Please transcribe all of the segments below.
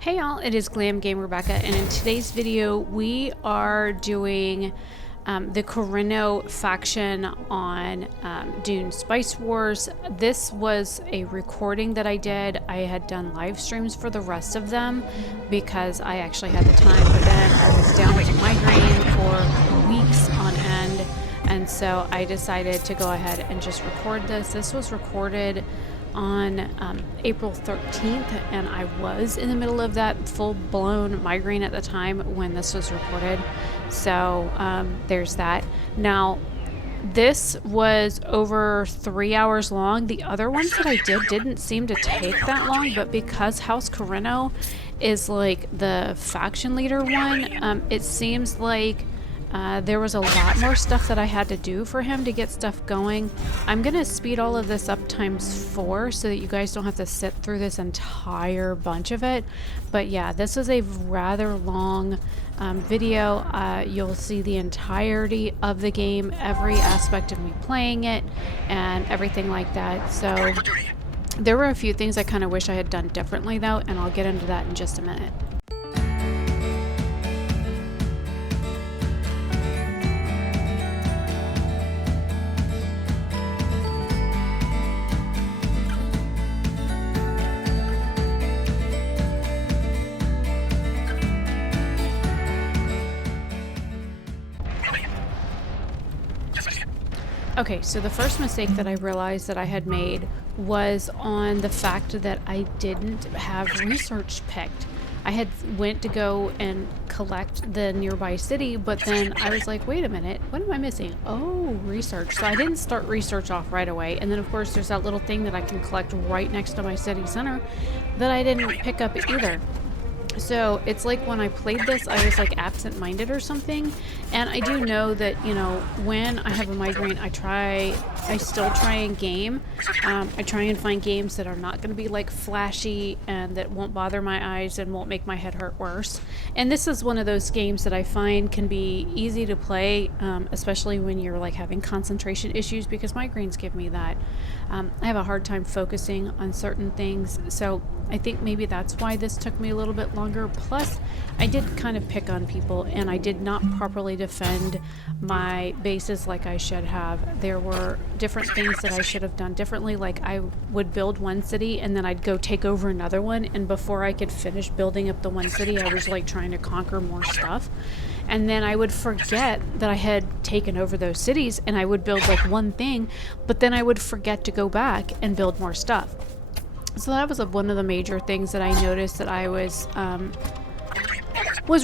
Hey y'all, it is Glam Game Rebecca, and in today's video we are doing the Corrino faction on Dune Spice Wars. This was a recording that I did. I had done live streams for the rest of them because I actually had the time, but then I was down with migraine for weeks on end, and so I decided to go ahead and just record this. This was recorded on April 13th, and I was in the middle of that full-blown migraine at the time when this was recorded, so there's that. Now this was over 3 hours long. The other ones that I didn't seem to take that long, but because House Corrino is like the faction leader one, it seems like there was a lot more stuff that I had to do for him to get stuff going. I'm gonna speed all of this up ×4 so that you guys don't have to sit through this entire bunch of it. But yeah, this is a rather long video. You'll see the entirety of the game, every aspect of me playing it, and everything like that. So there were a few things I kind of wish I had done differently though, and I'll get into that in just a minute. Okay, so the first mistake that I realized that I had made was on the fact that I didn't have research picked. I had went to go and collect the nearby city, but then I was like, wait a minute, what am I missing? Oh, research. So I didn't start research off right away. And then of course there's that little thing that I can collect right next to my city center that I didn't pick up either. So it's like when I played this, I was like absent-minded or something. And I do know that, you know, when I have a migraine, I still try and game. I try and find games that are not going to be like flashy and that won't bother my eyes and won't make my head hurt worse. And this is one of those games that I find can be easy to play, especially when you're like having concentration issues, because migraines give me that. I have a hard time focusing on certain things. So I think maybe that's why this took me a little bit longer. Plus, I did kind of pick on people, and I did not properly defend my bases like I should have. There were different things that I should have done differently. Like I would build one city, and then I'd go take over another one, and before I could finish building up the one city, I was like trying to conquer more stuff. And then I would forget that I had taken over those cities, and I would build like one thing, but then I would forget to go back and build more stuff. So that was one of the major things that I noticed that I was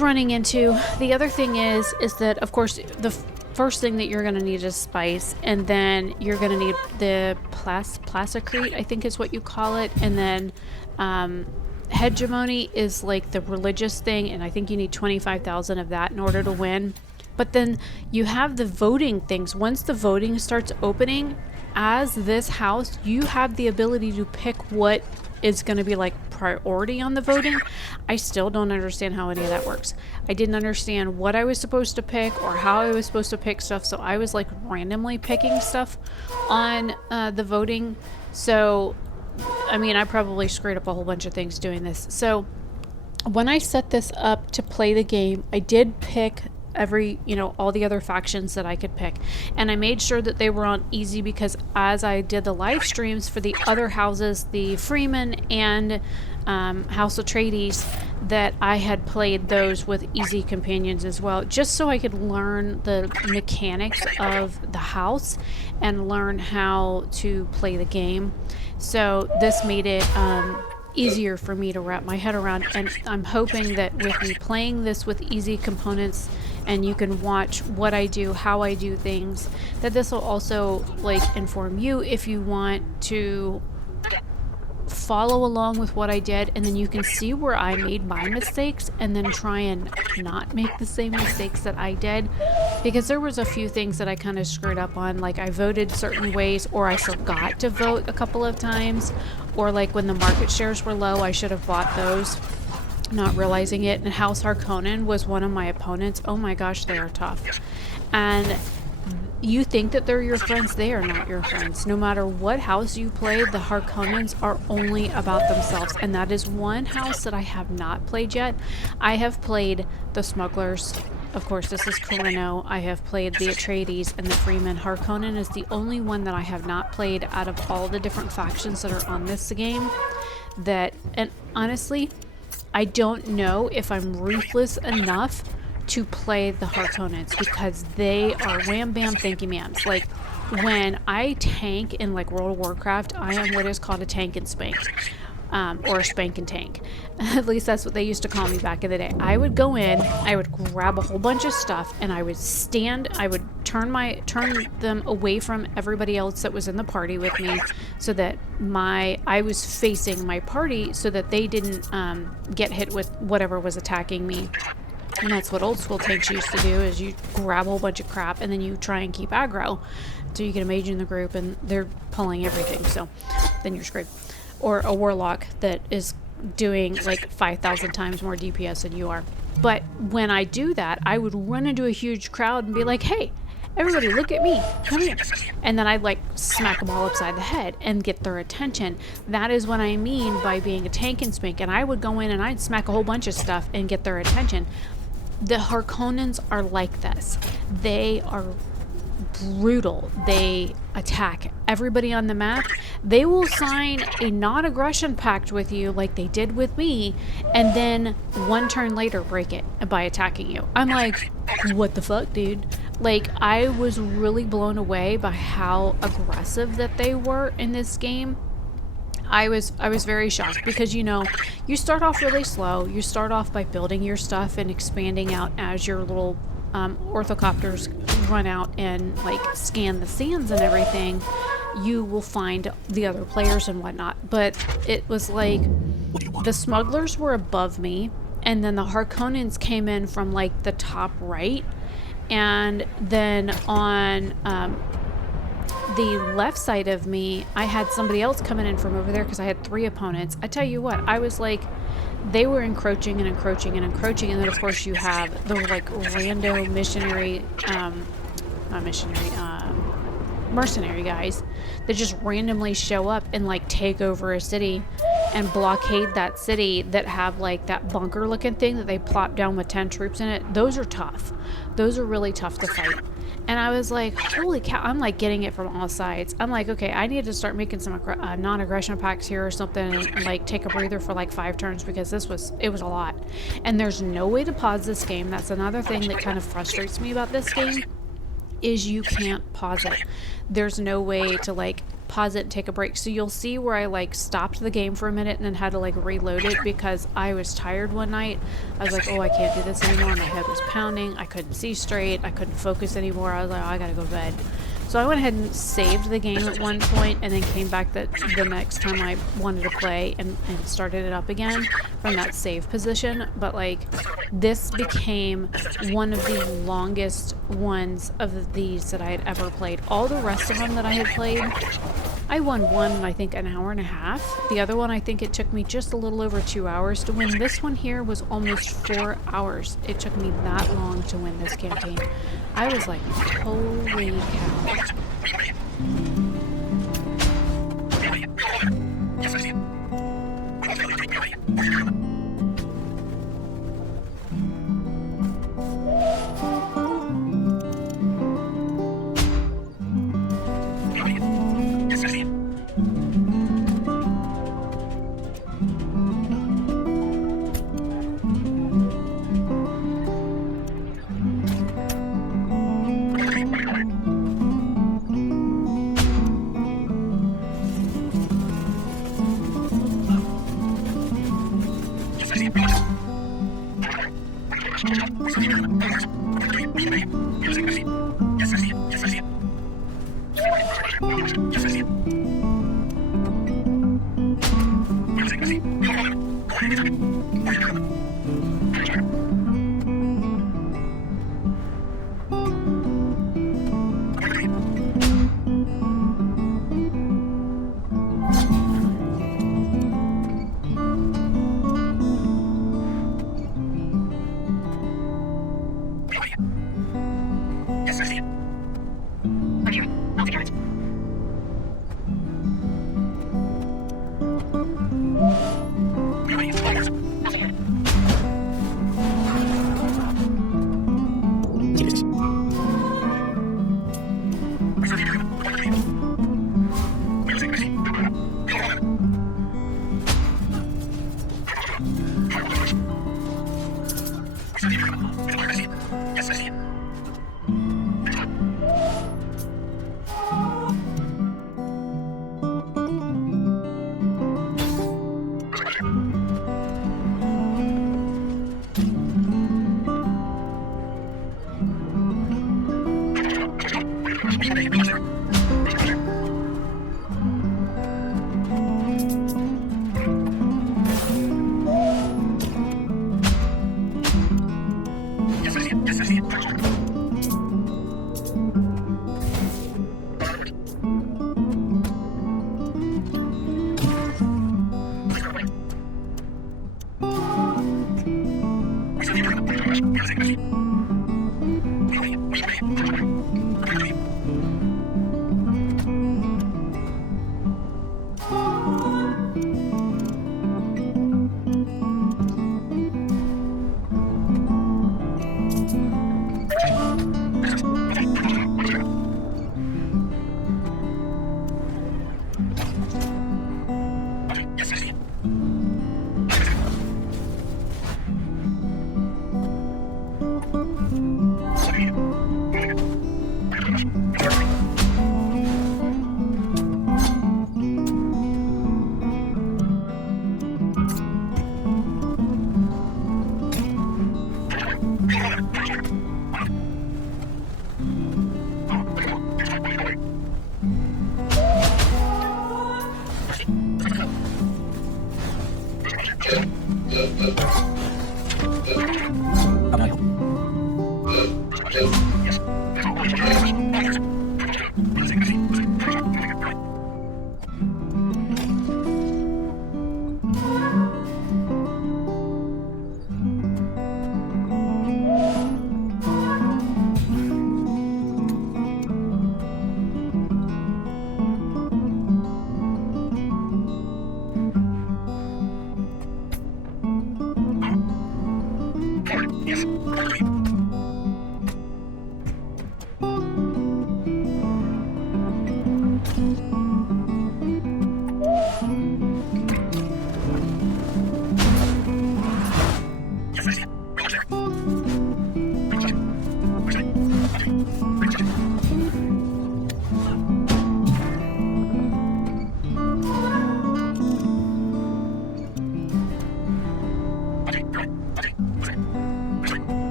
running into. The other thing is that of course the first thing that you're going to need is spice, and then you're going to need the plasacrete, I think is what you call it, and then hegemony is like the religious thing, and I think you need 25,000 of that in order to win. But then you have the voting things. Once the voting starts opening, as this house, you have the ability to pick what is going to be like priority on the voting. I still don't understand how any of that works. I didn't understand what I was supposed to pick or how I was supposed to pick stuff, so I was like randomly picking stuff on the voting. So I mean, I probably screwed up a whole bunch of things doing this. So when I set this up to play the game, I did pick all the other factions that I could pick, and I made sure that they were on easy, because as I did the live streams for the other houses, the Freeman and House Atreides, that I had played those with easy companions as well, just so I could learn the mechanics of the house and learn how to play the game. So this made it easier for me to wrap my head around, and I'm hoping that with me playing this with easy components, and you can watch what I do, how I do things, that this will also like inform you if you want to follow along with what I did, and then you can see where I made my mistakes and then try and not make the same mistakes that I did, because there was a few things that I kind of screwed up on. Like I voted certain ways, or I forgot to vote a couple of times, or like when the market shares were low, I should have bought those, not realizing it. And House Harkonnen was one of my opponents. Oh my gosh, they are tough. And You think that they're your friends, they are not your friends. No matter what house you play, the Harkonnens are only about themselves. And that is one house that I have not played yet. I have played the Smugglers. Of course, this is Corrino. I have played the Atreides and the Freeman. Harkonnen is the only one that I have not played out of all the different factions that are on this game. And honestly, I don't know if I'm ruthless enough to play the Harkonnens, because they are wham bam thanky mams. Like, when I tank in like World of Warcraft, I am what is called a tank and spank, or a spank and tank. At least that's what they used to call me back in the day. I would go in, I would grab a whole bunch of stuff, and I would turn them away from everybody else that was in the party with me, so that I was facing my party, so that they didn't get hit with whatever was attacking me. And that's what old school tanks used to do, is you grab a whole bunch of crap and then you try and keep aggro. So you get a mage in the group and they're pulling everything, so then you're screwed. Or a warlock that is doing like 5,000 times more DPS than you are. But when I do that, I would run into a huge crowd and be like, hey, everybody look at me, come here. And then I'd like smack them all upside the head and get their attention. That is what I mean by being a tank and spank. And I would go in and I'd smack a whole bunch of stuff and get their attention. The Harkonnens are like this. They are brutal. They attack everybody on the map. They will sign a non-aggression pact with you like they did with me, and then one turn later break it by attacking you. I'm like, what the fuck, dude? Like, I was really blown away by how aggressive that they were in this game. I was very shocked, because, you know, you start off really slow. You start off by building your stuff and expanding out as your little orthocopters run out and like scan the sands and everything. You will find the other players and whatnot. But it was like the Smugglers were above me, and then the Harkonnens came in from like the top right, and then on the left side of me, I had somebody else coming in from over there, because I had 3 opponents. I tell you what, I was like, they were encroaching and encroaching and encroaching, and then of course you have the like rando mercenary guys that just randomly show up and like take over a city and blockade that city, that have like that bunker looking thing that they plop down with 10 troops in it. Those are tough. Those are really tough to fight. And I was like, holy cow, I'm like getting it from all sides. I'm like, okay, I need to start making some non-aggression packs here or something, and like take a breather for like 5 turns, because it was a lot. And there's no way to pause this game. That's another thing that kind of frustrates me about this game, is you can't pause it. There's no way to like pause it and take a break. So you'll see where I like stopped the game for a minute and then had to like reload it, because I was tired one night. I was like, oh, I can't do this anymore. My head was pounding. I couldn't see straight. I couldn't focus anymore. I was like, oh, I gotta go to bed. So I went ahead and saved the game at one point, and then came back the next time I wanted to play and started it up again from that save position. But like, this became one of the longest ones of these that I had ever played. All the rest of them that I had played, I won one in I think an hour and a half. The other one, I think it took me just a little over 2 hours to win. This one here was almost 4 hours. It took me that long to win this campaign. I was like, holy cow.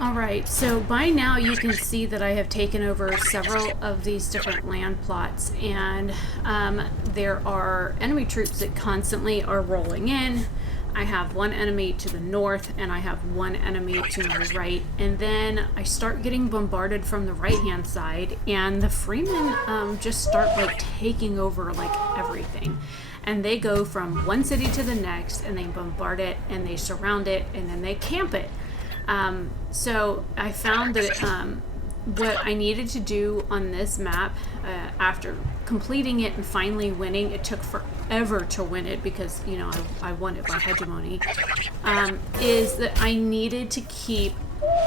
Alright, so by now you can see that I have taken over several of these different land plots, and there are enemy troops that constantly are rolling in. I have one enemy to the north and I have one enemy to my right, and then I start getting bombarded from the right hand side, and the Freemen just start like taking over like everything, and they go from one city to the next and they bombard it and they surround it and then they camp it. So I found that what I needed to do on this map, after completing it and finally winning, it took forever to win it because, you know, I won it by hegemony, is that I needed to keep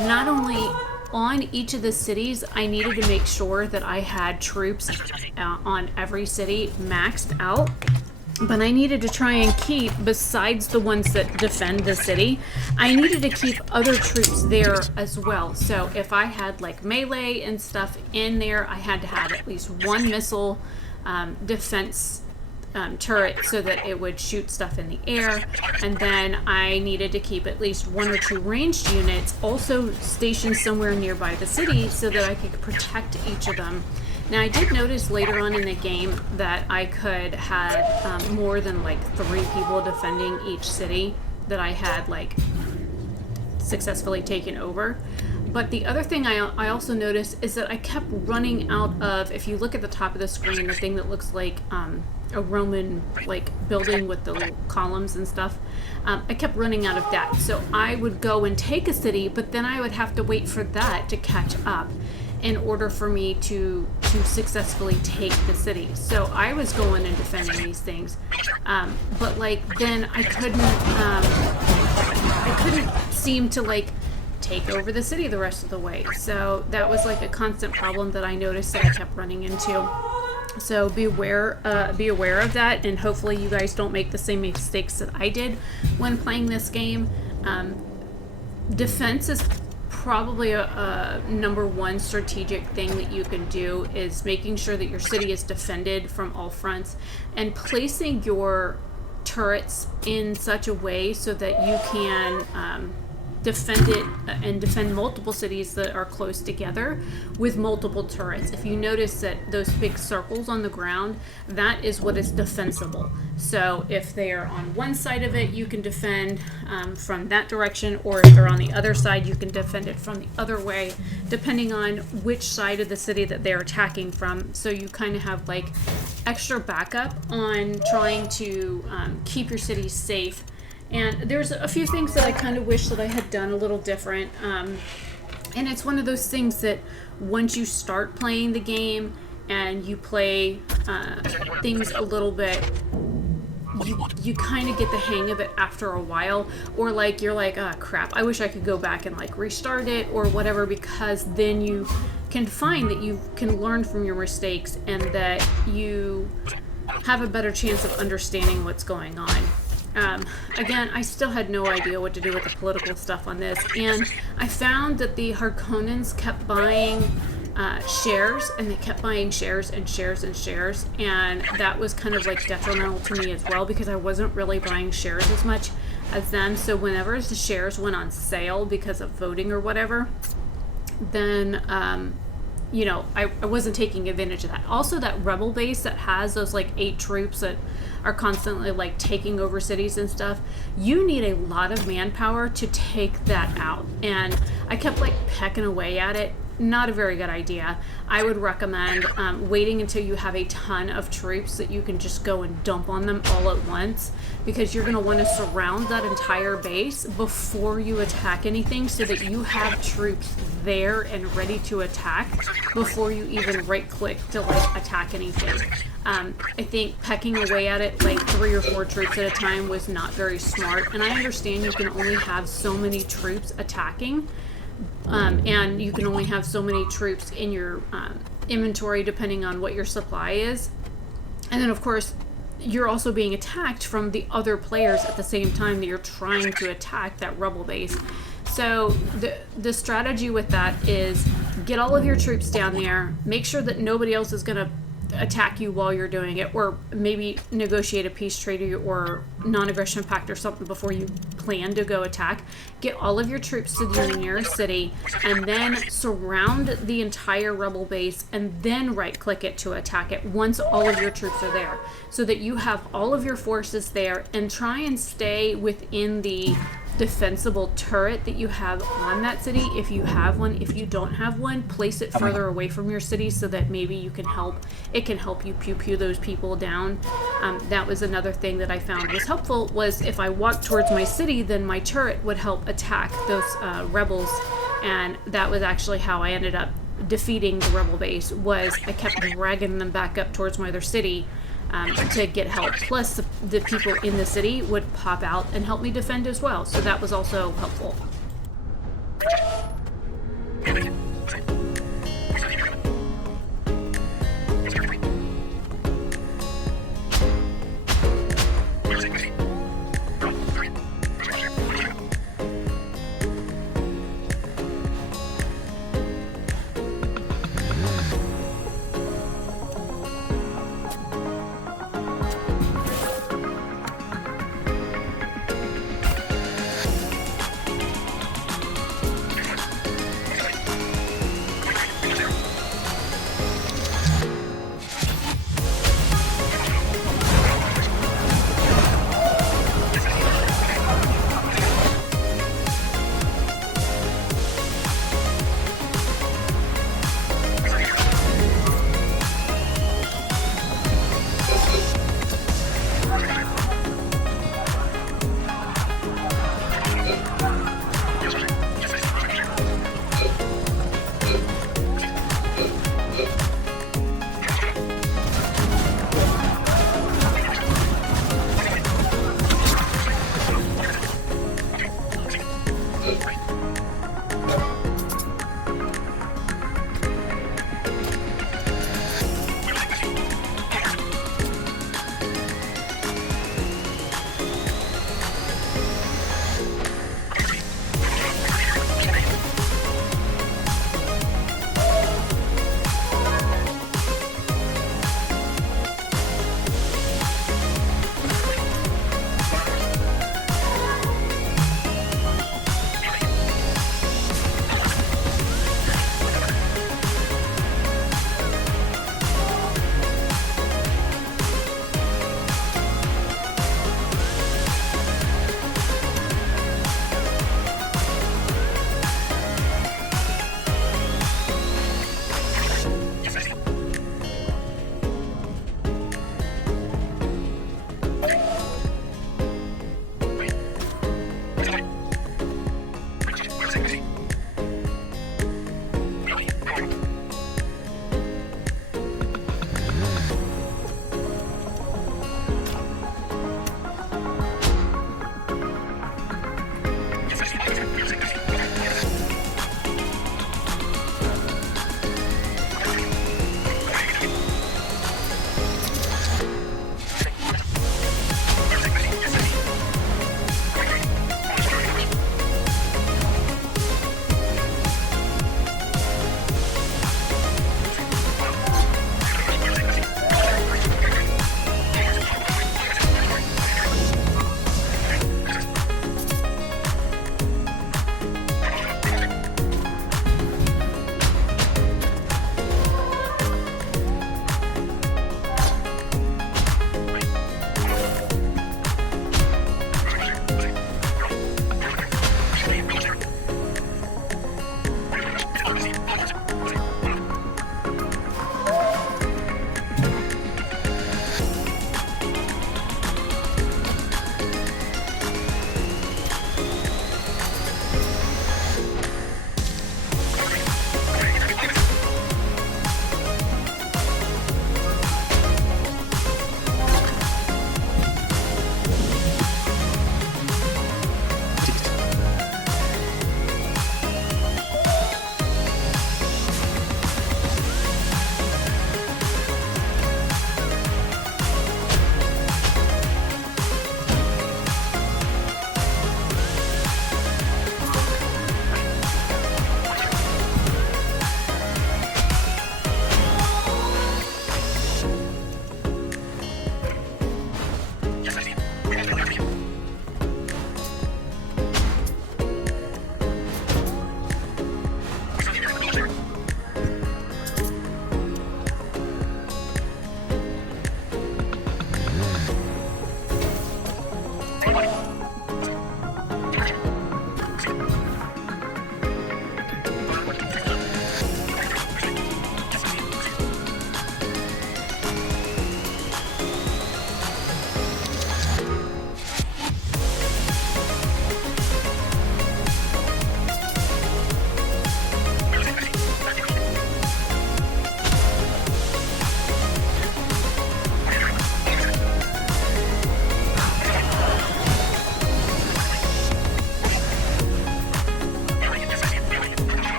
not only on each of the cities, I needed to make sure that I had troops on every city maxed out. But I needed to try and keep, besides the ones that defend the city, I needed to keep other troops there as well. So if I had like melee and stuff in there, I had to have at least one missile defense turret so that it would shoot stuff in the air. And then I needed to keep at least one or two ranged units also stationed somewhere nearby the city so that I could protect each of them. Now, I did notice later on in the game that I could have more than like 3 people defending each city that I had like successfully taken over. But the other thing I also noticed is that I kept running out of, if you look at the top of the screen, the thing that looks like a Roman like building with the little columns and stuff, I kept running out of that. So I would go and take a city, but then I would have to wait for that to catch up in order for me to successfully take the city. So I was going and defending these things, but like then I couldn't seem to like take over the city the rest of the way. So that was like a constant problem that I noticed that I kept running into. So be aware of that, and hopefully you guys don't make the same mistakes that I did when playing this game. Defense is probably a number one strategic thing that you can do, is making sure that your city is defended from all fronts and placing your turrets in such a way so that you can defend it and defend multiple cities that are close together with multiple turrets. If you notice that those big circles on the ground, that is what is defensible. So if they are on one side of it, you can defend from that direction, or if they're on the other side, you can defend it from the other way, depending on which side of the city that they're attacking from. So you kind of have like extra backup on trying to keep your city safe. And there's a few things that I kind of wish that I had done a little different. And it's one of those things that once you start playing the game and you play things a little bit, you kind of get the hang of it after a while. Or like you're like, oh crap, I wish I could go back and like restart it or whatever, because then you can find that you can learn from your mistakes and that you have a better chance of understanding what's going on. Again, I still had no idea what to do with the political stuff on this, and I found that the Harkonnens kept buying shares, and they kept buying shares and shares and shares, and that was kind of like detrimental to me as well, because I wasn't really buying shares as much as them. So whenever the shares went on sale because of voting or whatever, then you know, I wasn't taking advantage of that. Also, that rebel base that has those like 8 troops that are constantly like taking over cities and stuff, you need a lot of manpower to take that out. And I kept like pecking away at it. Not a very good idea. I would recommend waiting until you have a ton of troops that you can just go and dump on them all at once, because you're going to want to surround that entire base before you attack anything, so that you have troops there and ready to attack before you even right click to like attack anything. I think pecking away at it like 3 or 4 troops at a time was not very smart, and I understand you can only have so many troops attacking, and you can only have so many troops in your inventory depending on what your supply is. And then, of course, you're also being attacked from the other players at the same time that you're trying to attack that rebel base. So the strategy with that is get all of your troops down there, make sure that nobody else is going to attack you while you're doing it, or maybe negotiate a peace treaty or non-aggression pact or something before you plan to go attack. Get all of your troops to the nearest city, and then surround the entire rebel base, and then right-click it to attack it once all of your troops are there, so that you have all of your forces there, and try and stay within the defensible turret that you have on that city. If you have one, if you don't have one, place it further away from your city so that maybe you can help, it can help you pew those people down. That was another thing that I found was helpful, was if I walked towards my city, then my turret would help attack those rebels, and that was actually how I ended up defeating the rebel base, was I kept dragging them back up towards my other city to get help. Plus, the people in the city would pop out and help me defend as well. So that was also helpful.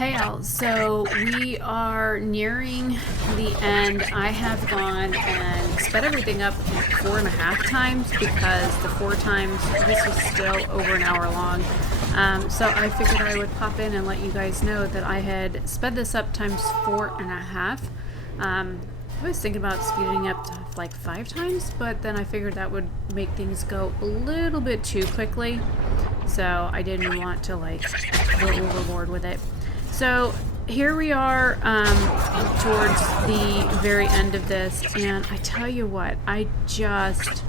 Hey all, so we are nearing the end. I have gone and sped everything up 4.5 times because the 4 times, this was still over an hour long. So I figured I would pop in and let you guys know that I had sped this up times 4.5. I was thinking about speeding up to like 5 times, but then I figured that would make things go a little bit too quickly. So I didn't want to like go overboard with it. So here we are towards the very end of this, and I tell you what, I just,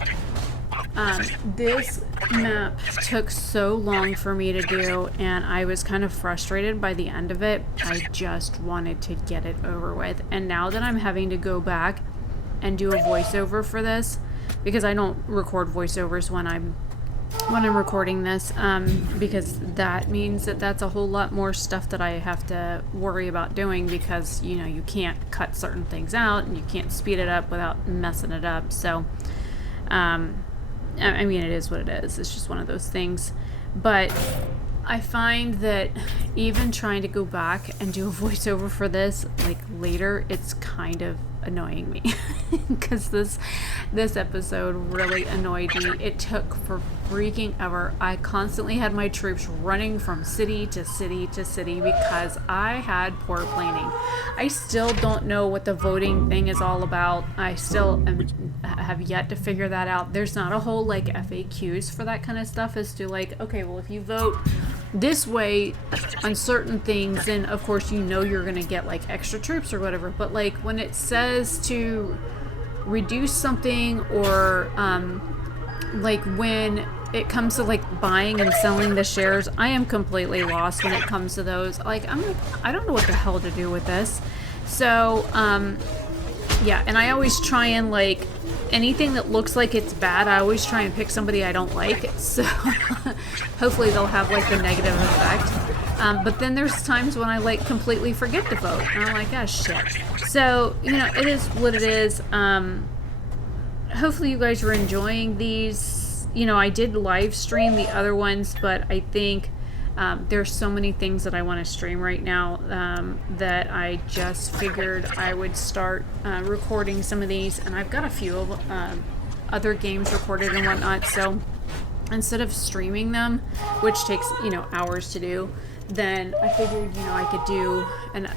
this map took so long for me to do, and I was kind of frustrated by the end of it. I just wanted to get it over with, and now that I'm having to go back and do a voiceover for this, because I don't record voiceovers when I'm recording this, because that means that that's a whole lot more stuff that I have to worry about doing, because you know you can't cut certain things out and you can't speed it up without messing it up. So I mean, it is what it is. It's just one of those things. But I find that even trying to go back and do a voiceover for this like later, it's kind of annoying me because this episode really annoyed me. It took for freaking ever. I constantly had my troops running from city to city to city because I had poor planning. I still don't know what the voting thing is all about. I still have yet to figure that out. There's not a whole like FAQs for that kind of stuff as to like, okay, well, if you vote this way on certain things, then of course you know you're gonna get like extra troops or whatever. But like when it says to reduce something, or like when it comes to like buying and selling the shares, I am completely lost when it comes to those. Like I don't know what the hell to do with this. So yeah, and I always try and like anything that looks like it's bad, I always try and pick somebody I don't like, so hopefully they'll have like the negative effect. But then there's times when I like completely forget to vote, and I'm like, oh shit. So, you know, it is what it is. Hopefully you guys are enjoying these. You know, I did live stream the other ones, but I think there's so many things that I want to stream right now that I just figured I would start recording some of these, and I've got a few of other games recorded and whatnot, so instead of streaming them, which takes, you know, hours to do, then I figured, you know, I could do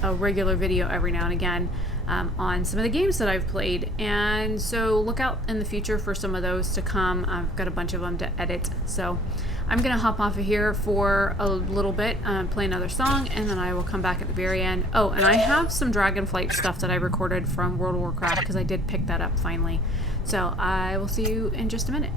a regular video every now and again on some of the games that I've played. And so look out in the future for some of those to come. I've got a bunch of them to edit, so I'm gonna hop off of here for a little bit, play another song, and then I will come back at the very end. Oh, and I have some Dragonflight stuff that I recorded from World of Warcraft, because I did pick that up finally. So I will see you in just a minute.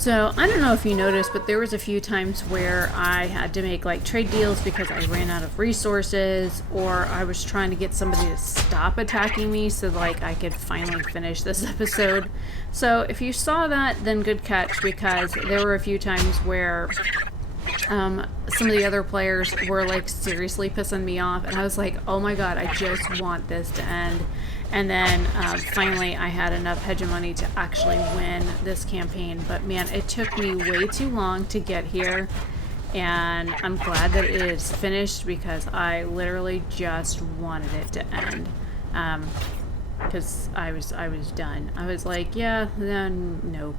So, I don't know if you noticed, but there was a few times where I had to make like trade deals because I ran out of resources, or I was trying to get somebody to stop attacking me so like I could finally finish this episode. So if you saw that, then good catch, because there were a few times where some of the other players were like seriously pissing me off, and I was like, oh my god, I just want this to end. And then finally I had enough hegemony to actually win this campaign. But man, it took me way too long to get here, and I'm glad that it is finished because I literally just wanted it to end. Because I was done. I was like, yeah, then no.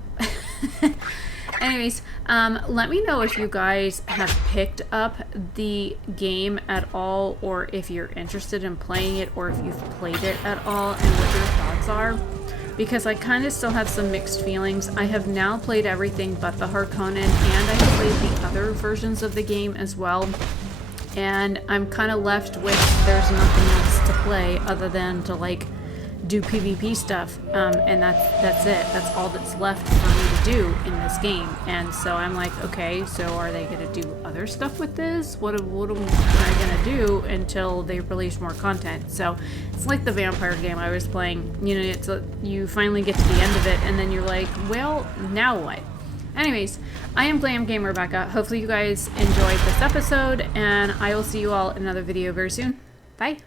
Anyways, let me know if you guys have picked up the game at all, or if you're interested in playing it, or if you've played it at all, and what your thoughts are. Because I kind of still have some mixed feelings. I have now played everything but the Harkonnen, and I've played the other versions of the game as well. And I'm kind of left with there's nothing else to play other than to like do PvP stuff, and that's it. That's all that's left for me to do in this game. And so I'm like, okay, so are they gonna do other stuff with this? What am I gonna do until they release more content? So it's like the vampire game I was playing. You know, it's you finally get to the end of it, and then you're like, well, now what? Anyways, I am Glam Game Rebecca. Hopefully you guys enjoyed this episode, and I will see you all in another video very soon. Bye.